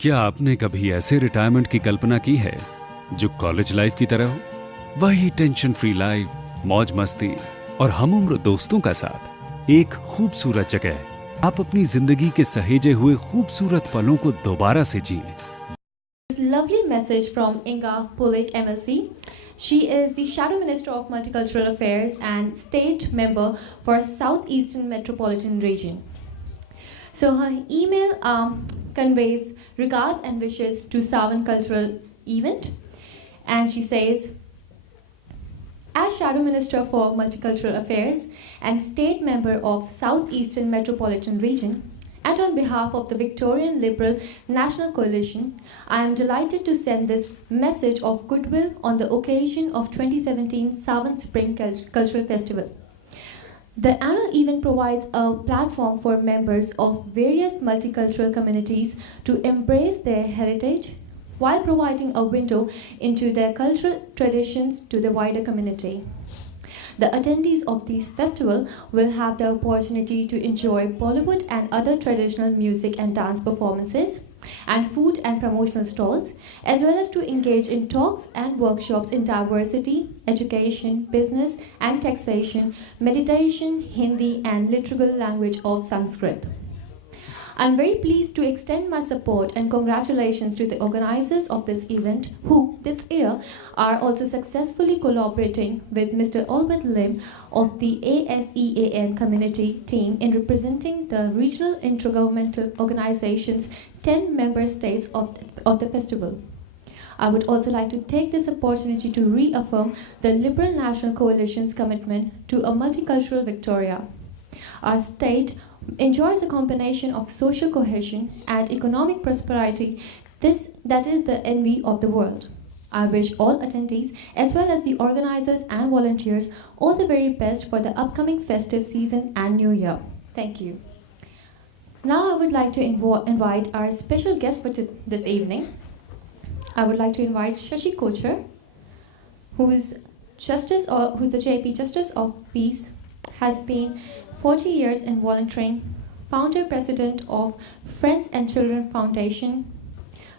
क्या आपने कभी ऐसे रिटायरमेंट की कल्पना की है जो कॉलेज लाइफ की तरह हो? वही टेंशन फ्री लाइफ, मौज मस्ती और हम उम्र दोस्तों का साथ, एक खूबसूरत जगह। आप अपनी जिंदगी के सहेजे हुए खूबसूरत पलों को दोबारा से जिएं। Lovely message from Inga Pulich MLC. She is the Shadow Minister of Multicultural Affairs and State Member for Southeastern Metropolitan Region. So her email conveys regards and wishes to Sawan cultural event, and she says, as Shadow Minister for Multicultural Affairs and State Member of Southeastern Metropolitan Region, and on behalf of the Victorian Liberal National Coalition, I am delighted to send this message of goodwill on the occasion of 2017 Sawan Spring Cultural Festival. The annual event provides a platform for members of various multicultural communities to embrace their heritage while providing a window into their cultural traditions to the wider community. The attendees of this festival will have the opportunity to enjoy Bollywood and other traditional music and dance performances, and food and promotional stalls, as well as to engage in talks and workshops in diversity, education, business and taxation, meditation, Hindi and literal language of Sanskrit. I'm very pleased to extend my support and congratulations to the organizers of this event, who this year are also successfully collaborating with Mr. Albert Lim of the ASEAN community team in representing the regional intergovernmental organizations 10 member states of the festival. I would also like to take this opportunity to reaffirm the Liberal National Coalition's commitment to a multicultural Victoria. Our state enjoys a combination of social cohesion and economic prosperity that is the envy of the world. I wish all attendees, as well as the organizers and volunteers, all the very best for the upcoming festive season and New Year. Thank you. Now I would like to invite our special guest for this evening. I would like to invite Shashi Kochar, who is who's the JP Justice of Peace, has been 40 years in volunteering, founder president of Friends and Children Foundation,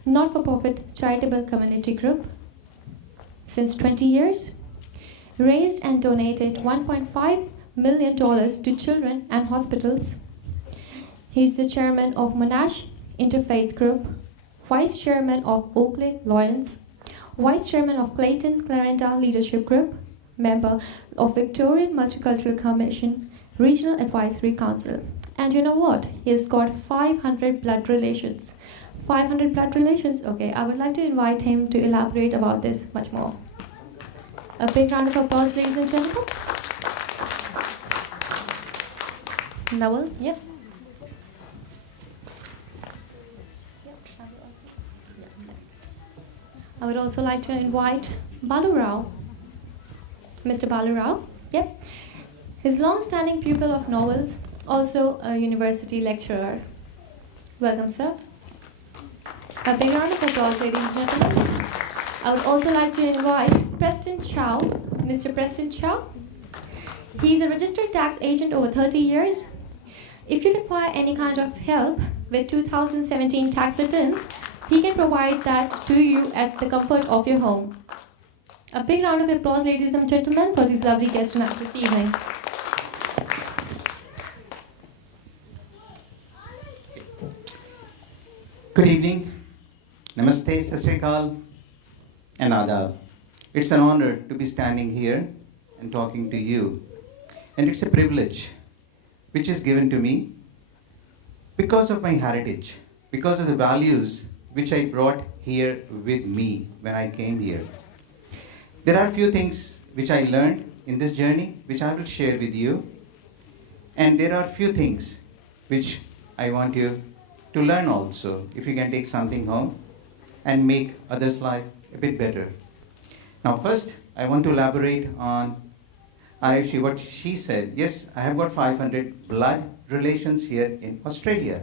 not-for-profit charitable community group. Since 20 years, raised and donated $1.5 million to children and hospitals. He's the chairman of Monash Interfaith Group, vice chairman of Oakley Lions, vice chairman of Clayton Clarinda Leadership Group, member of Victorian Multicultural Commission, Regional Advisory Council. And you know what? He has got 500 blood relations. 500 blood relations? Okay, I would like to invite him to elaborate about this much more. A big round of applause, ladies and gentlemen. Nawal, yeah. I would also like to invite Balu Rao, Mr. Balu Rao, yep. His long-standing pupil of novels, also a university lecturer. Welcome, sir. A big round of applause, ladies and gentlemen. I would also like to invite Preston Chow, Mr. Preston Chow. He's a registered tax agent over 30 years. If you require any kind of help with 2017 tax returns, he can provide that to you at the comfort of your home. A big round of applause, ladies and gentlemen, for these lovely guests tonight this evening. Good evening. Namaste, Sat Sri Akal, and Adab. It's an honor to be standing here and talking to you. And it's a privilege which is given to me because of my heritage, because of the values which I brought here with me when I came here. There are a few things which I learned in this journey which I will share with you. And there are a few things which I want you to learn also, if you can take something home and make others' life a bit better. Now first, I want to elaborate on what she said. Yes, I have got 500 blood relations here in Australia.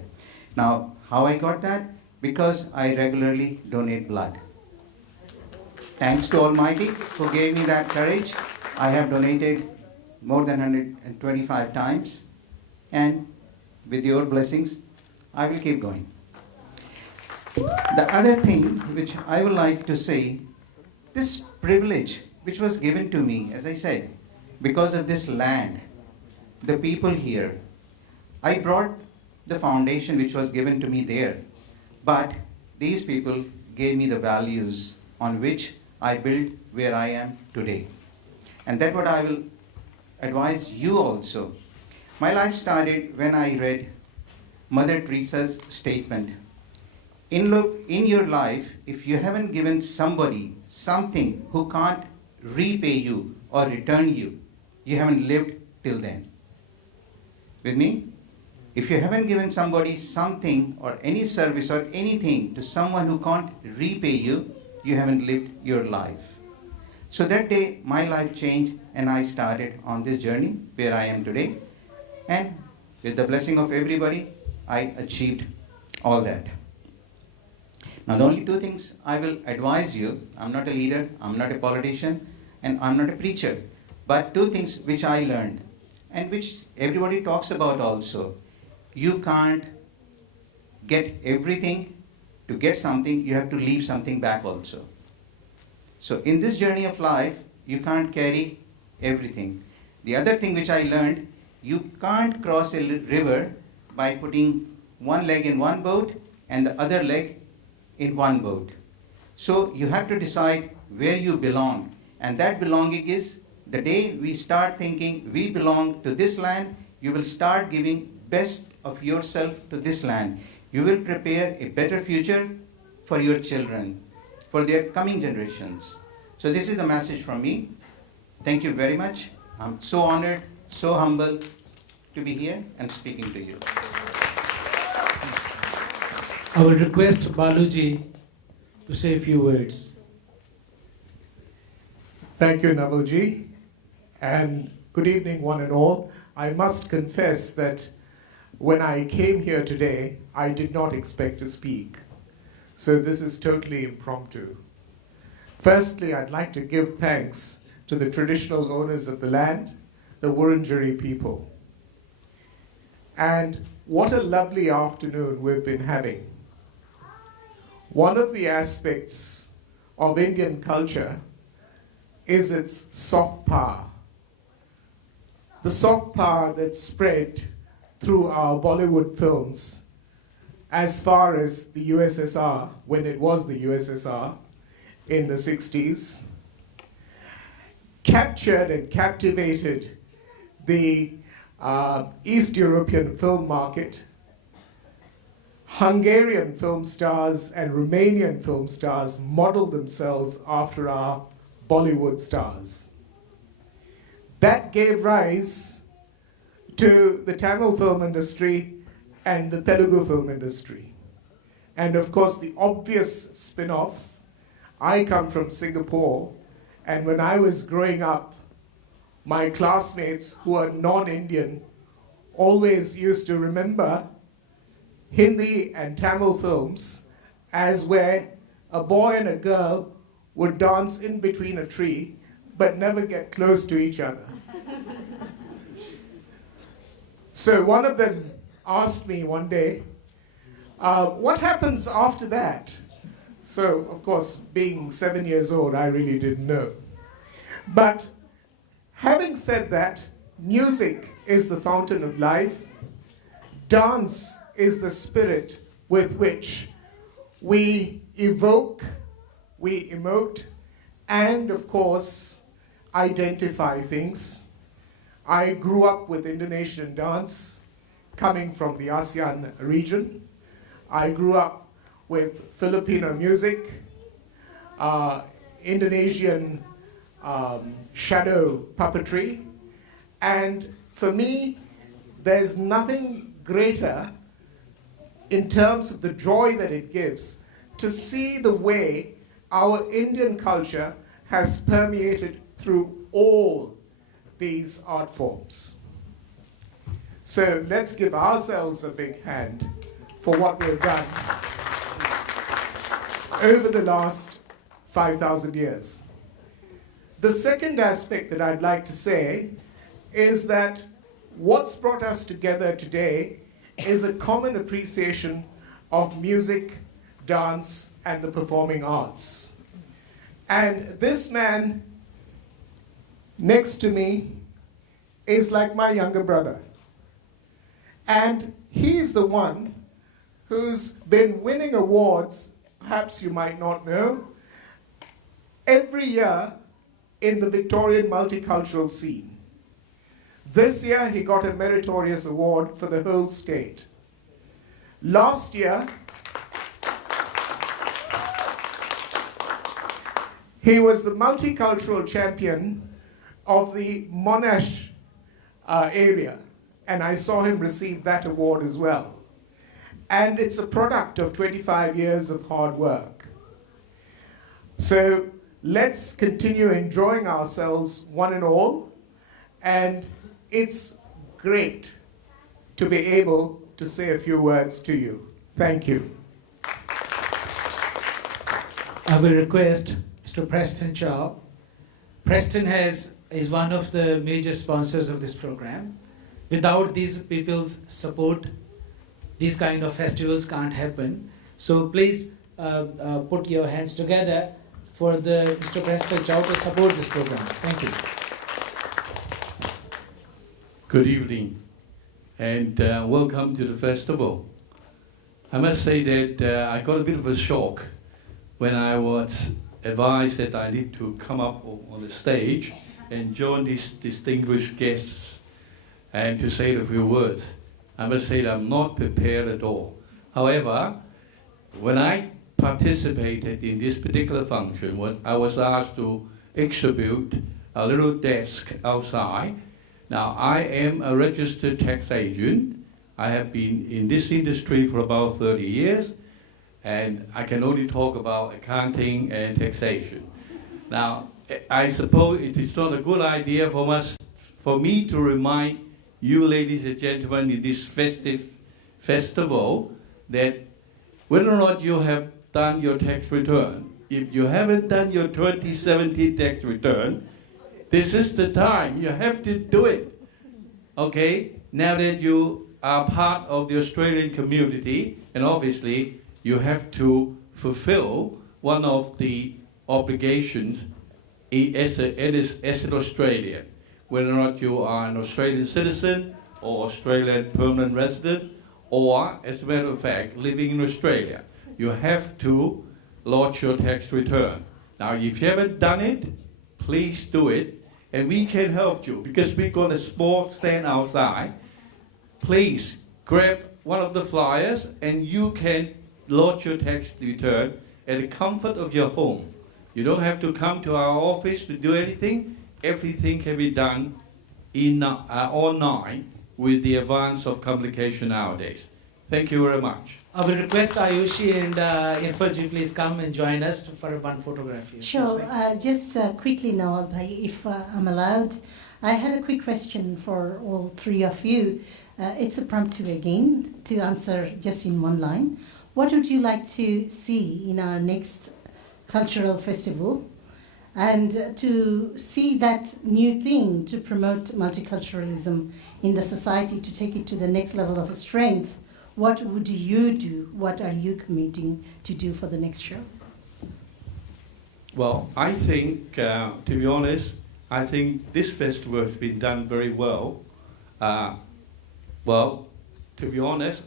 Now, how I got that? Because I regularly donate blood. Thanks to Almighty who gave me that courage. I have donated more than 125 times, and with your blessings, I will keep going. The other thing which I would like to say, this privilege which was given to me, as I said, because of this land, the people here, I brought the foundation which was given to me there, but these people gave me the values on which I built where I am today. And that's what I will advise you also. My life started when I read Mother Teresa's statement. In your life, if you haven't given somebody something who can't repay you or return you, you haven't lived till then. With me? If you haven't given somebody something or any service or anything to someone who can't repay you, you haven't lived your life. So that day, my life changed and I started on this journey where I am today. And with the blessing of everybody, I achieved all that. Now, the only two things I will advise you, I'm not a leader, I'm not a politician, and I'm not a preacher, but two things which I learned and which everybody talks about also. You can't get everything. To get something, you have to leave something back also. So in this journey of life, you can't carry everything. The other thing which I learned, you can't cross a river by putting one leg in one boat and the other leg in one boat. So you have to decide where you belong. And that belonging is the day we start thinking we belong to this land, you will start giving best of yourself to this land. You will prepare a better future for your children, for their coming generations. So this is the message from me. Thank you very much. I'm so honored, so humble to be here and speaking to you. I will request Baluji to say a few words. Thank you, Navalji, and good evening, one and all. I must confess that when I came here today, I did not expect to speak. So this is totally impromptu. Firstly, I'd like to give thanks to the traditional owners of the land, the Wurundjeri people. And what a lovely afternoon we've been having. One of the aspects of Indian culture is its soft power. The soft power that's spread through our Bollywood films as far as the USSR, when it was the USSR in the 60s, captured and captivated the East European film market. Hungarian film stars and Romanian film stars modeled themselves after our Bollywood stars. That gave rise to the Tamil film industry and the Telugu film industry. And of course, the obvious spin-off, I come from Singapore, and when I was growing up, my classmates who are non-Indian always used to remember Hindi and Tamil films as where a boy and a girl would dance in between a tree but never get close to each other. So one of them asked me one day, what happens after that? So, of course, being 7 years old, I really didn't know. But having said that, music is the fountain of life. Dance is the spirit with which we evoke, we emote, and of course, identify things. I grew up with Indonesian dance, coming from the ASEAN region. I grew up with Filipino music, Indonesian shadow puppetry, and for me, there's nothing greater in terms of the joy that it gives to see the way our Indian culture has permeated through all these art forms. So let's give ourselves a big hand for what we've done over the last 5,000 years. The second aspect that I'd like to say is that what's brought us together today is a common appreciation of music, dance, and the performing arts. And this man next to me is like my younger brother. And he's the one who's been winning awards, perhaps you might not know, every year in the Victorian multicultural scene. This year he got a meritorious award for the whole state. Last year, he was the multicultural champion of the Monash area, and I saw him receive that award as well. And it's a product of 25 years of hard work. So let's continue enjoying ourselves, one and all, and it's great to be able to say a few words to you. Thank you. I will request Mr. Preston Chow. Preston is one of the major sponsors of this program. Without these people's support, these kind of festivals can't happen. So please put your hands together for Mr. Preston Chow to support this program. Thank you. Good evening, and welcome to the festival. I must say that I got a bit of a shock when I was advised that I need to come up on the stage and join these distinguished guests and to say a few words. I must say that I'm not prepared at all. However, when I participated in this particular function, I was asked to exhibit a little desk outside. Now, I am a registered tax agent. I have been in this industry for about 30 years, and I can only talk about accounting and taxation. Now, I suppose it is not a good idea for me to remind you, ladies and gentlemen, in this festive festival, that whether or not you have done your tax return, if you haven't done your 2017 tax return, this is the time. You have to do it. Okay? Now that you are part of the Australian community, and obviously you have to fulfill one of the obligations as an Australian. Whether or not you are an Australian citizen or Australian permanent resident, or, as a matter of fact, living in Australia, you have to lodge your tax return. Now, if you haven't done it, please do it, and we can help you because we've got a small stand outside. Please grab one of the flyers and you can lodge your tax return at the comfort of your home. You don't have to come to our office to do anything. Everything can be done online with the advance of communication nowadays. Thank you very much. I will request Ayushi and Infoji please come and join us for one photograph here. Sure. Just quickly now, if I'm allowed, I had a quick question for all three of you. It's a prompt to again to answer just in one line. What would you like to see in our next cultural festival? And to see that new thing to promote multiculturalism in the society, to take it to the next level of strength, what would you do? What are you committing to do for the next show? Well, I think, to be honest, I think this festival has been done very well. Well, to be honest,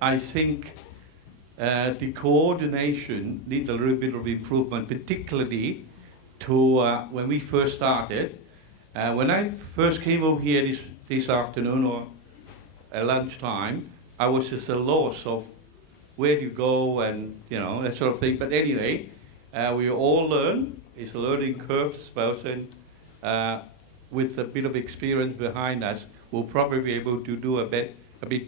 I think the coordination needs a little bit of improvement, particularly to when we first started. When I first came over here this afternoon or at lunchtime, I was just a loss of where to go and, you know, that sort of thing. But anyway, we all learn. It's a learning curve, I suppose, and with a bit of experience behind us, we'll probably be able to do a bit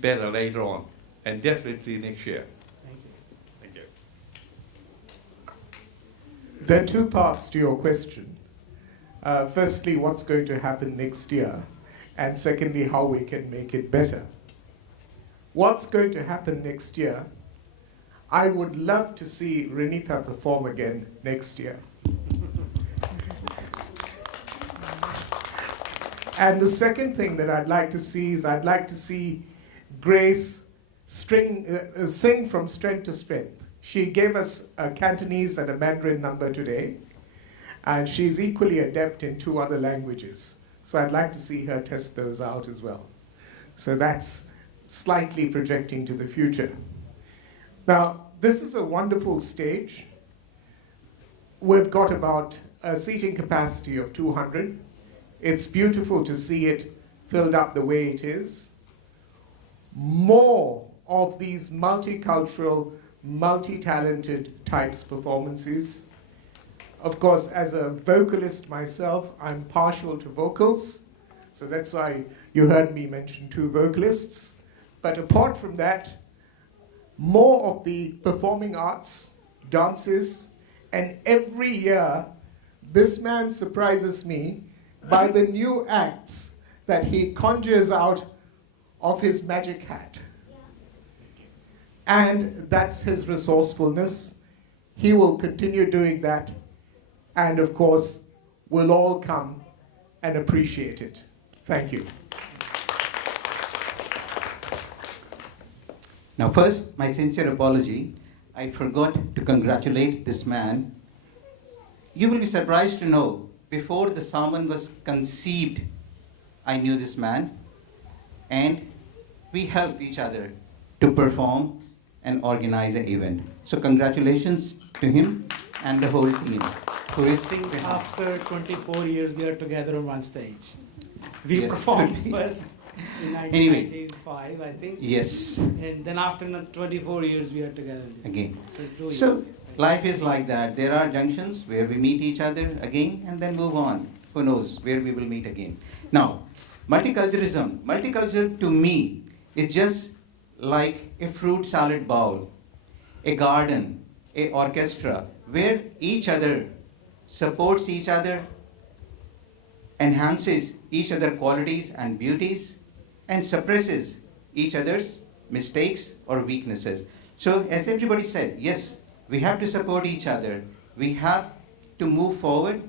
better later on, and definitely next year. Thank you. Thank you. There are two parts to your question. Firstly, what's going to happen next year? And secondly, how we can make it better. What's going to happen next year? I would love to see Renita perform again next year. And the second thing that I'd like to see is I'd like to see Grace sing from strength to strength. She gave us a Cantonese and a Mandarin number today, and she's equally adept in 2 other languages. So I'd like to see her test those out as well. So that's slightly projecting to the future. Now, this is a wonderful stage. We've got about a seating capacity of 200. It's beautiful to see it filled up the way it is. More of these multicultural, multi-talented types performances. Of course, as a vocalist myself, I'm partial to vocals, so that's why you heard me mention 2 vocalists. But apart from that, more of the performing arts, dances, and every year, this man surprises me by the new acts that he conjures out of his magic hat. And that's his resourcefulness. He will continue doing that, and of course, we'll all come and appreciate it. Thank you. Now first, my sincere apology. I forgot to congratulate this man. You will be surprised to know, before the Sawan was conceived, I knew this man, and we helped each other to perform and organize an event. So congratulations to him and the whole team. Who is After 24 years, we are together on one stage. We Yes. performed first in Anyway. 1995, I think. Yes, And then after 24 years, we are together. again. 22 years. So life is like that. There are junctions where we meet each other again and then move on. Who knows where we will meet again. Now, multiculturalism. Multicultural to me is just like a fruit salad bowl, a garden, a orchestra, where each other supports each other, enhances each other's qualities and beauties, and suppresses each other's mistakes or weaknesses. So as everybody said, yes, we have to support each other. We have to move forward,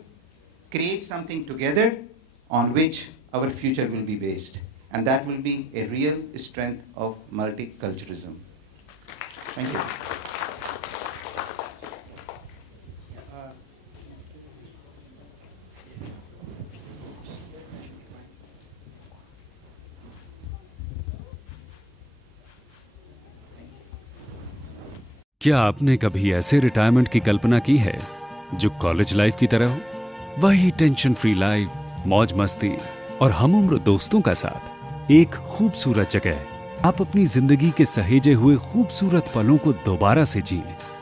create something together on which our future will be based. And that will be a real strength of multiculturalism. Thank you. क्या आपने कभी ऐसे retirement की कल्पना की है जो college life की तरह हो? वही टेंशन फ्री लाइफ, मौज मस्ती और हम उम्र दोस्तों का साथ एक खूबसूरत जगह। आप अपनी जिंदगी के सहेजे हुए खूबसूरत पलों को दोबारा से जिएं।